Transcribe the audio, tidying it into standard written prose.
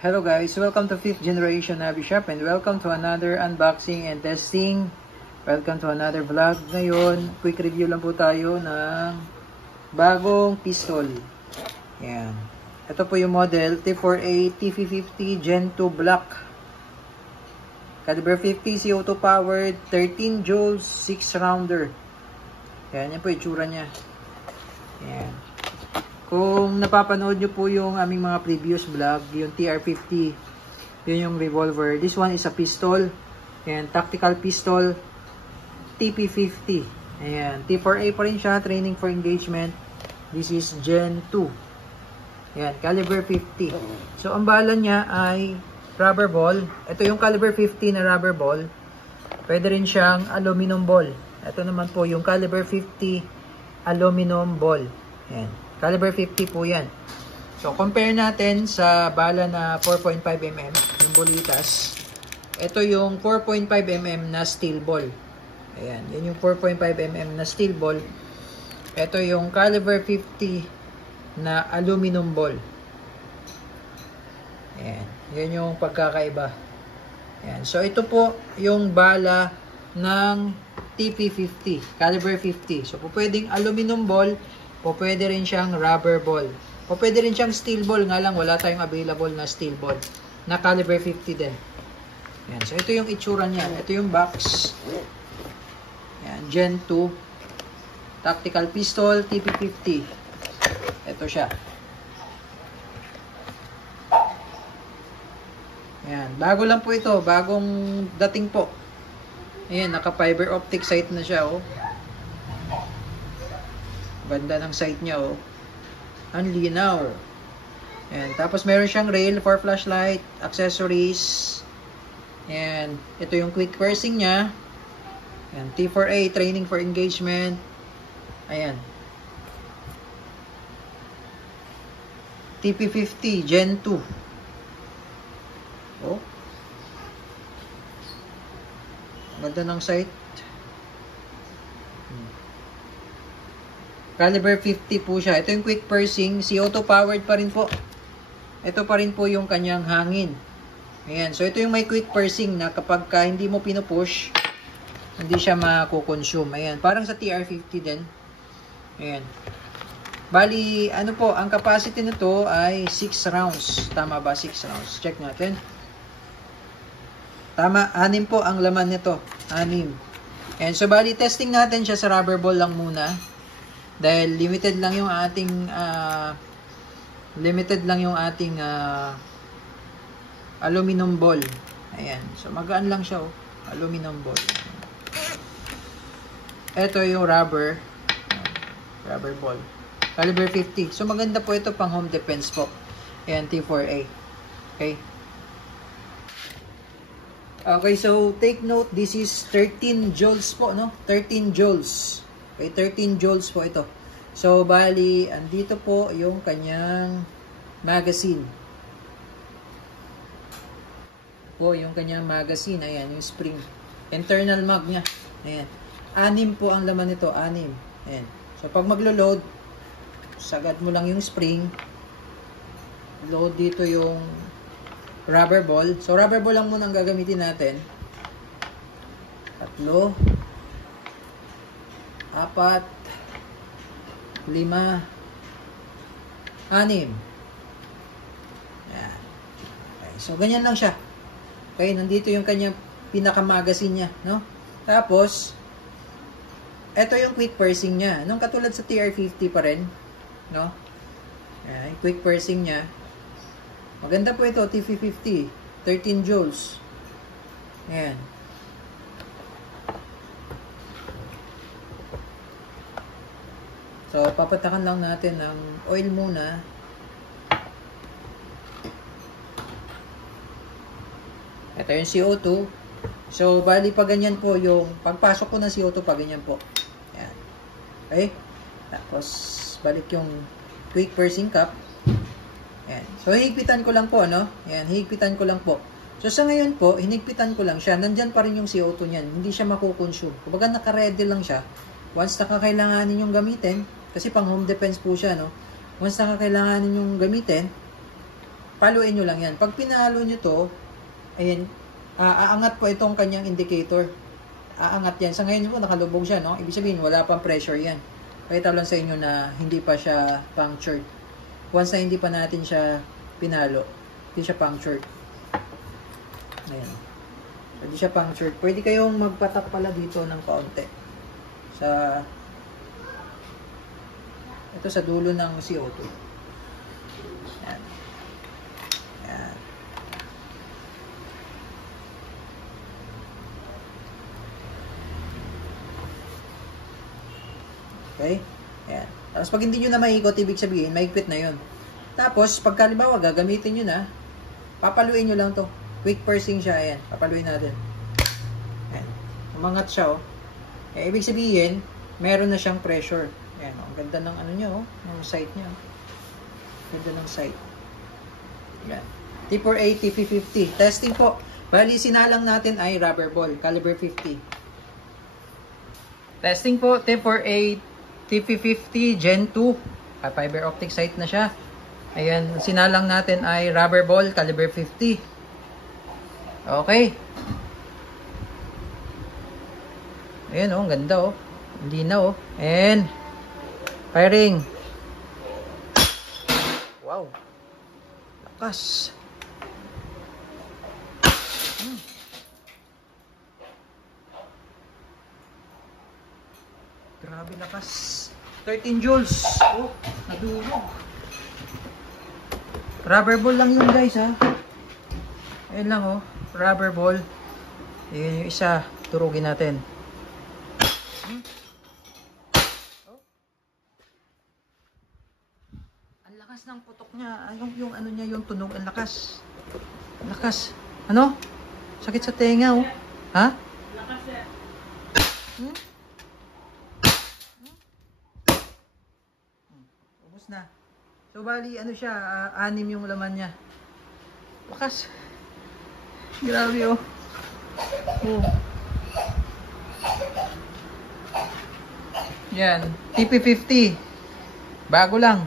Hello guys, welcome to 5th generation Navi Shop and welcome to another unboxing and testing. Welcome to another vlog. Ngayon, quick review lang po tayo ng bagong pistol. Yan. Ito po yung model T4A TP50 Gen 2 Black. Caliber 50, CO2 powered, 13 joules, 6 rounder. Yan po yung itsura niya. Yan. Kung napapanood nyo po yung aming mga previous vlog, yung TR50, yun yung revolver. This one is a pistol. Ayan, tactical pistol, TP50. Ayan, T4A pa rin siya, training for engagement. This is Gen 2. Ayan, caliber 50. So, ang bala niya ay rubber ball. Ito yung caliber 50 na rubber ball. Pwede rin siyang aluminum ball. Ito naman po yung caliber 50 aluminum ball. Ayan. Caliber 50 po yan. So, compare natin sa bala na 4.5mm, yung bolitas. Ito yung 4.5mm na steel ball. Ayan, yan yung 4.5mm na steel ball. Ito yung caliber 50 na aluminum ball. Ayan, yan yung pagkakaiba. Ayan, so ito po yung bala ng TP50, caliber 50. So, po pwedeng aluminum ball, o pwede rin siyang rubber ball. O pwede rin siyang steel ball, nga lang wala tayong available na steel ball na caliber 50 din. Yan. So ito yung itsura niya. Ito yung box. Yan, Gen 2 tactical pistol TP50. Ito siya. Yan, bago lang po ito, bagong dating po. Ayan, naka fiber optic sight na siya, oh. Ganda ng sight niya, oh. Ang linaw. And tapos meron siyang rail for flashlight, accessories. And ito yung quick piercing niya. And T4A training for engagement. Ayan. TP50 Gen 2. Oh. Ganda ng sight. Caliber 50 po siya. Ito yung quick piercing. CO2 powered pa rin po. Ito pa rin po yung kanyang hangin. Ayan. So, ito yung may quick piercing na kapag hindi mo pinupush, hindi siya makukonsume. Ayan. Parang sa TR50 din. Ayan. Bali, ano po, ang capacity nito ay 6 rounds. Tama ba? 6 rounds. Check natin. Tama. 6 po ang laman nito. 6. And so, bali, testing natin siya sa rubber ball lang muna. Dahil limited lang yung ating aluminum ball. Ayan. So magaan lang siya, oh. Aluminum ball. Ito yung rubber ball. Caliber 50. So maganda po ito pang home defense po. Ayan, T4A. Okay. Okay, so take note, this is 13 joules po, no? 13 joules. Okay, 13 joules po ito. So, bali, andito po yung kanyang magazine. Po, yung kanyang magazine. Ayan, yung spring. Internal mag niya. Ayan. 6 po ang laman nito. 6. Ayan. So, pag maglo-load, sagad mo lang yung spring. Load dito yung rubber ball. So, rubber ball lang muna ang gagamitin natin. 3. 4, 5, 6. Yan. Okay. So, ganyan lang siya. Okay, nandito yung kanyang pinaka-magazine niya, no? Tapos, ito yung quick piercing niya. Nung katulad sa TR50 pa rin, no? Yan, quick piercing niya. Maganda po ito, TP50. 13 joules. Ayan. So, papatakan lang natin ng oil muna. Ito yung CO2. So, bali pa ganyan po yung pagpasok ko ng CO2 pa ganyan po. Ayan. Okay? Tapos, balik yung quick piercing cap. Ayan. So, hihigpitan ko lang po, no? Ayan, hihigpitan ko lang po. So, sa ngayon po, hinigpitan ko lang siya. Nandyan pa rin yung CO2 niyan. Hindi siya makukonsume. Kumbaga, naka-ready lang siya. Once nakakailanganin yung gamitin, kasi pang home defense po siya, no? Once nakakailanganin yung gamitin, paluin nyo lang yan. Pag pinalo nyo to, ayan, aangat po itong kanyang indicator. Aangat yan. Sa ngayon po, nakalubog siya, no? Ibig sabihin, wala pang pressure yan. Pakita lang sa inyo na hindi pa siya punctured. Once na hindi pa natin siya pinalo, hindi siya punctured. Ayan. Hindi siya punctured. Pwede kayong magpatak pala dito ng kaunti. Ito sa dulo ng CO2. Ayan. Ayan. Okay? Ayan. Tapos pag hindi nyo na maikot, ibig sabihin, maigpit na yun. Tapos, pag halimbawa, gagamitin nyo na, papaluin nyo lang to. Quick pursing siya. Ayan. Papaluin natin. Ayan. Umangat siya, oh. Eh, ibig sabihin, meron na siyang pressure. Ayan, oh. Ang ganda ng ano niya, oh. Ng sight niya. Ganda ng sight. Ayan. T4A, TP50. Testing po. Bali, sinalang natin ay rubber ball. Caliber 50. Testing po. T4A, TP50 Gen 2. Fiber optic sight na siya. Ayan, sinalang natin ay rubber ball, caliber 50. Okay. Ayan, oh, ang ganda, oh. Hindi na, oh. And firing. Wow. Lakas. Grabe lakas. 13 joules. Oh, nadurog. Rubber ball lang yun, guys, ha. Ayun lang, oh. Rubber ball. Ayun yung isa. Turugin natin. Oh. Ang lakas ng putok niya. Yung ano niya, yung tunog. Ang lakas. Ang lakas. Ano? Sakit sa tenga, oh. Ha? Lakas, eh. Ubus na. So, bali, ano siya, 6 yung laman niya. Lakas. Grabe, oh. Oh. Yan. TP50. Bago lang.